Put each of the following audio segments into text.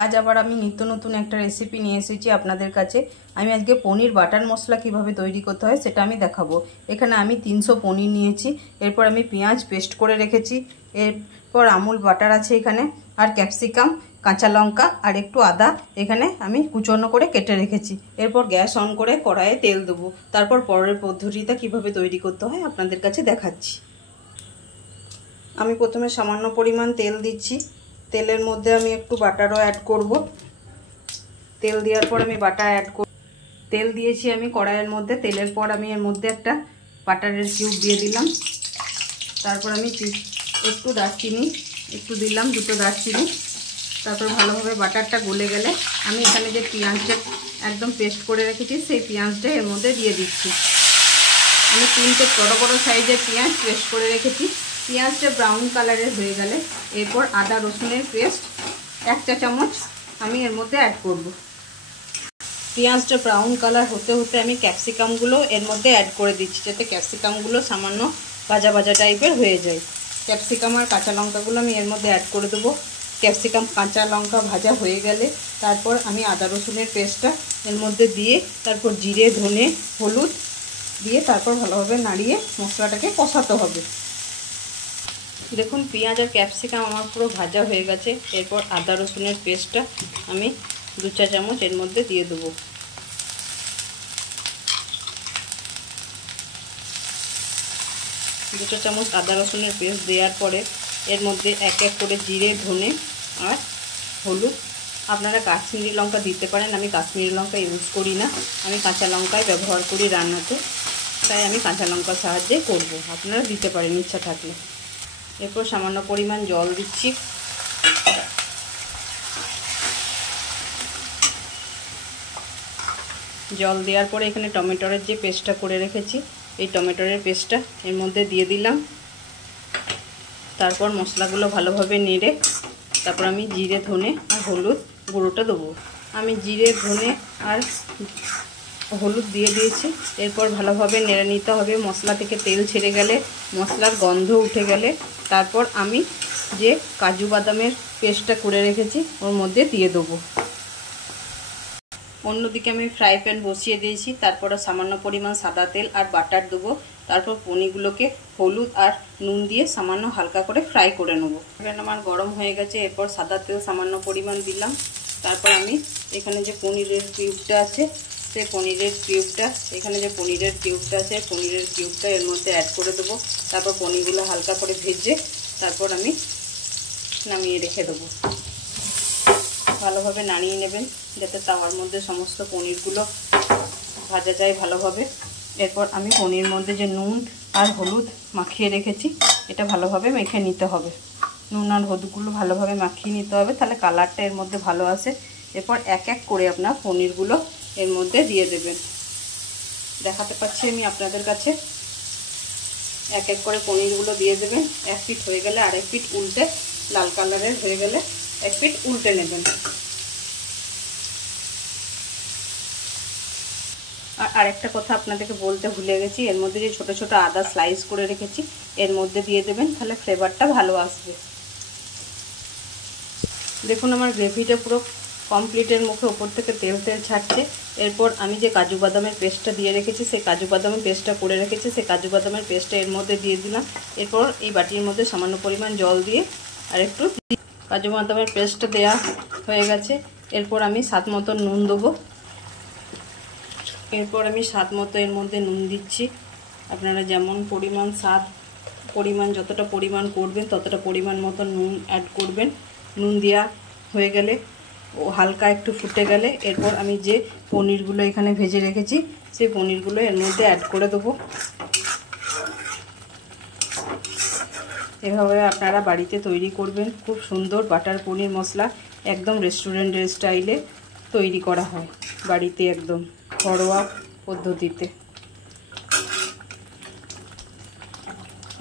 আজ আবার আমি নিত্য নতুন একটা রেসিপি নিয়ে এসেছি আপনাদের কাছে। আমি আজকে পনির বাটার মশলা কিভাবে তৈরি করতে হয় সেটা আমি দেখাবো। এখানে আমি 300 পনির নিয়েছি। এরপর আমি পেঁয়াজ পেস্ট করে রেখেছি। এরপর আমুল বাটার আছে এখানে, আর ক্যাপসিকাম, কাঁচা লঙ্কা আর একটু আদা এখানে আমি কুচনো করে কেটে রেখেছি। এরপর গ্যাস অন করে কড়াইয়ে তেল দেবো। তারপর পরের পদ্ধতিটা কিভাবে তৈরি করতে হয় আপনাদের কাছে দেখাচ্ছি। আমি প্রথমে সামান্য পরিমাণ তেল দিচ্ছি। তেলের মধ্যে আমি একটু বাটারও অ্যাড করব। তেল দেওয়ার পর আমি বাটার অ্যাড করব। তেল দিয়েছি আমি কড়াইয়ের মধ্যে। তেলের পর আমি এর মধ্যে একটা বাটারের কিউব দিয়ে দিলাম। তারপর আমি একটু দারচিনি একটু দিলাম, দুটো দারচিনি। তারপর ভালোভাবে বাটারটা গলে গেলে আমি এখানে যে পেঁয়াজটা একদম পেস্ট করে রেখেছি সেই পেঁয়াজটা এর মধ্যে দিয়ে দিচ্ছি। আমি 3টে বড় বড় সাইজের পেঁয়াজ পেস্ট করে রেখেছি। পেঁয়াজটা ব্রাউন কালারের হয়ে গেলে এরপর আদা রসুনের পেস্ট 1 চা চামচ আমি এর মধ্যে অ্যাড করব। পেঁয়াজটা ব্রাউন কালার হতে হতে আমি ক্যাপসিকামগুলো এর মধ্যে অ্যাড করে দিচ্ছি, যাতে ক্যাপসিকামগুলো সামান্য ভাজা ভাজা টাইপের হয়ে যায়। ক্যাপসিকাম আর কাঁচা লঙ্কাগুলো আমি এর মধ্যে অ্যাড করে দেবো। ক্যাপসিকাম কাঁচা লঙ্কা ভাজা হয়ে গেলে তারপর আমি আদা রসুনের পেস্টটা এর মধ্যে দিয়ে তারপর জিরে, ধনে, হলুদ দিয়ে তারপর ভালোভাবে নাড়িয়ে মশলাটাকে কষাতে হবে। দেখুন পেঁয়াজ আর ক্যাপসিকাম আমার পুরো ভাজা হয়ে গেছে। এরপর আদা রসুনের পেস্টটা আমি 2 চা চামচ এর মধ্যে দিয়ে দেবো। দু চা চামচ আদা রসুনের পেস্ট দেওয়ার পরে এর মধ্যে এক এক করে জিরে, ধনে আর হলুদ, আপনারা কাশ্মীরি লঙ্কা দিতে পারেন। আমি কাশ্মীরি লঙ্কা ইউজ করি না, আমি কাঁচা লঙ্কাই ব্যবহার করি রান্নাতে, তাই আমি কাঁচা লঙ্কার সাহায্যে করব। আপনারা দিতে পারেন ইচ্ছা থাকলে। এরপর সামান্য পরিমাণ জল দিচ্ছি। জল দেওয়ার পরে এখানে টমেটোর যে পেস্টটা করে রেখেছি এই টমেটোর পেস্টটা এর মধ্যে দিয়ে দিলাম। তারপর মশলাগুলো ভালোভাবে নেড়ে তারপর আমি জিরে, ধনে আর হলুদ গুঁড়োটা দেবো। আমি জিরে, ধনে আর হলুদ দিয়ে দিয়েছি। এরপর ভালোভাবে নেড়ে নিতে হবে। মশলা থেকে তেল ছেড়ে গেলে, মশলার গন্ধ উঠে গেলে তারপর আমি যে কাজু বাদামের পেস্টটা করে রেখেছি ওর মধ্যে দিয়ে দেবো। অন্যদিকে আমি ফ্রাই প্যান বসিয়ে দিয়েছি। তারপর সামান্য পরিমাণ সাদা তেল আর বাটার দেবো। তারপর পনিরগুলোকে হলুদ আর নুন দিয়ে সামান্য হালকা করে ফ্রাই করে নেবো। প্যান আমার গরম হয়ে গেছে। এরপর সাদা তেল সামান্য পরিমাণ দিলাম। তারপর আমি এখানে যে পনিরের কিউবটা আছে সেই পনিরের কিউবটা এর মধ্যে অ্যাড করে দেবো। তারপর পনিরগুলো হালকা করে ভেজে তারপর আমি নামিয়ে রেখে দেবো। ভালোভাবে নাড়িয়ে নেবেন যাতে তাওয়ার মধ্যে সমস্ত পনিরগুলো ভাজা যায় ভালোভাবে। এরপর আমি পনিরের মধ্যে যে নুন আর হলুদ মাখিয়ে রেখেছি এটা ভালোভাবে মেখে নিতে হবে। নুন আর হলুদগুলো ভালোভাবে মাখিয়ে নিতে হবে, তাহলে কালারটা এর মধ্যে ভালো আসে। এরপর এক এক করে আপনার পনিরগুলো এর মধ্যে দিয়ে দেবেন। দেখাতে পাচ্ছি আমি আপনাদের কাছে। এক এক করে পনিরগুলো দিয়ে দেবেন। এক পিঠ হয়ে গেলে আরেক পিঠ উল্টে, লাল কালারের হয়ে গেলে এক পিঠ উল্টে নেবেন। আর আরেকটা কথা আপনাদেরকে বলতে ভুলে গেছি, এর মধ্যে যে ছোট ছোট আদা স্লাইস করে রেখেছি এর মধ্যে দিয়ে দেবেন, তাহলে ফ্লেভারটা ভালো আসবে। দেখুন আমার গ্রেভিটা পুরো কমপ্লিটের মুখে ওপর থেকে তেল তেল ছাড়ছে। এরপর আমি যে কাজু বাদামের পেস্টটা দিয়ে রেখেছি সেই কাজু বাদামের পেস্টটা করে রেখেছি সেই কাজু বাদামের পেস্টটা এর মধ্যে দিয়ে দিলাম। এরপর এই বাটির মধ্যে সামান্য পরিমাণ জল দিয়ে আর একটু কাজু বাদামের পেস্টটা দেওয়া হয়ে গেছে। এরপর আমি স্বাদ মতো নুন দেবো। এরপর আমি স্বাদ মতো এর মধ্যে নুন দিচ্ছি। আপনারা যেমন পরিমাণ যতটা পরিমাণ করবেন ততটা পরিমাণ মতো নুন অ্যাড করবেন। নুন দেওয়া হয়ে গেলে ও হালকা একটু ফুটে গেলে এরপর আমি যে পনিরগুলো এখানে ভেজে রেখেছি সেই পনিরগুলো এর মধ্যে অ্যাড করে দেবো। এভাবে আপনারা বাড়িতে তৈরি করবেন। খুব সুন্দর বাটার পনির মশলা, একদম রেস্টুরেন্টের স্টাইলে তৈরি করা হয় বাড়িতে, একদম ঘরোয়া পদ্ধতিতে।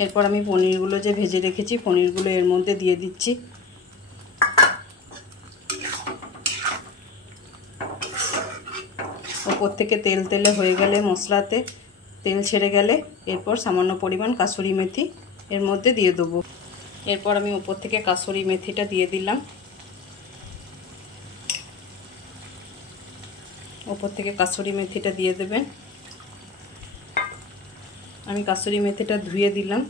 এরপর আমি পনিরগুলো যে ভেজে রেখেছি পনিরগুলো এর মধ্যে দিয়ে দিচ্ছি। ওপর থেকে তেল তেলে হয়ে গেলে, মশলাতে তেল ছেড়ে গেলে এরপর সামান্য পরিমাণ কাসুরি মেথি এর মধ্যে দিয়ে দেবো। এরপর আমি ওপর থেকে কাসুরি মেথিটা দিয়ে দিলাম। ওপর থেকে কাসুরি মেথিটা দিয়ে দেবেন। আমি কাসুরি মেথিটা ধুয়ে দিলাম।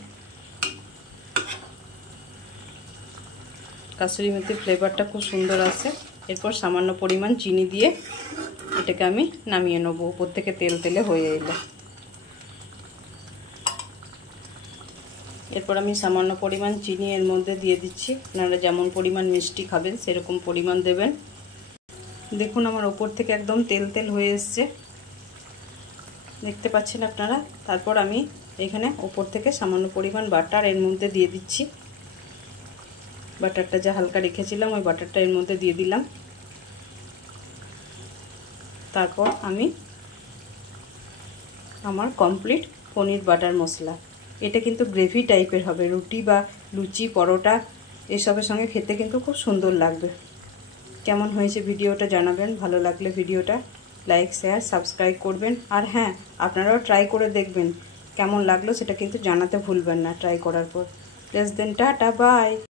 কাসুরি মেথির ফ্লেভারটা খুব সুন্দর আসে। এরপর সামান্য পরিমাণ চিনি দিয়ে এটাকে আমি নামিয়ে নেব, উপর থেকে তেল তেলে হয়ে এলো। এরপর আমি সামান্য পরিমাণ চিনি এর মধ্যে দিয়ে দিচ্ছি। আপনারা যেমন পরিমাণ মিষ্টি খাবেন সেরকম পরিমাণ দেবেন। দেখুন আমার ওপর থেকে একদম তেল তেল হয়ে এসছে, দেখতে পাচ্ছেন আপনারা। তারপর আমি এখানে ওপর থেকে সামান্য পরিমাণ বাটার এর মধ্যে দিয়ে দিচ্ছি। বাটারটা যা হালকা রেখেছিলাম ওই বাটারটা এর মধ্যে দিয়ে দিলাম। তারপর আমি আমার কমপ্লিট পনির বাটার মশলা। এটা কিন্তু গ্রেভি টাইপের হবে, রুটি বা লুচি পরোটা এসবের সঙ্গে খেতে কিন্তু খুব সুন্দর লাগবে। কেমন হয়েছে ভিডিওটা জানাবেন। ভালো লাগলে ভিডিওটা লাইক শেয়ার সাবস্ক্রাইব করবেন। আর হ্যাঁ, আপনারাও ট্রাই করে দেখবেন কেমন লাগলো সেটা কিন্তু জানাতে ভুলবেন না ট্রাই করার পর। প্লেস দেন টাটা বাই।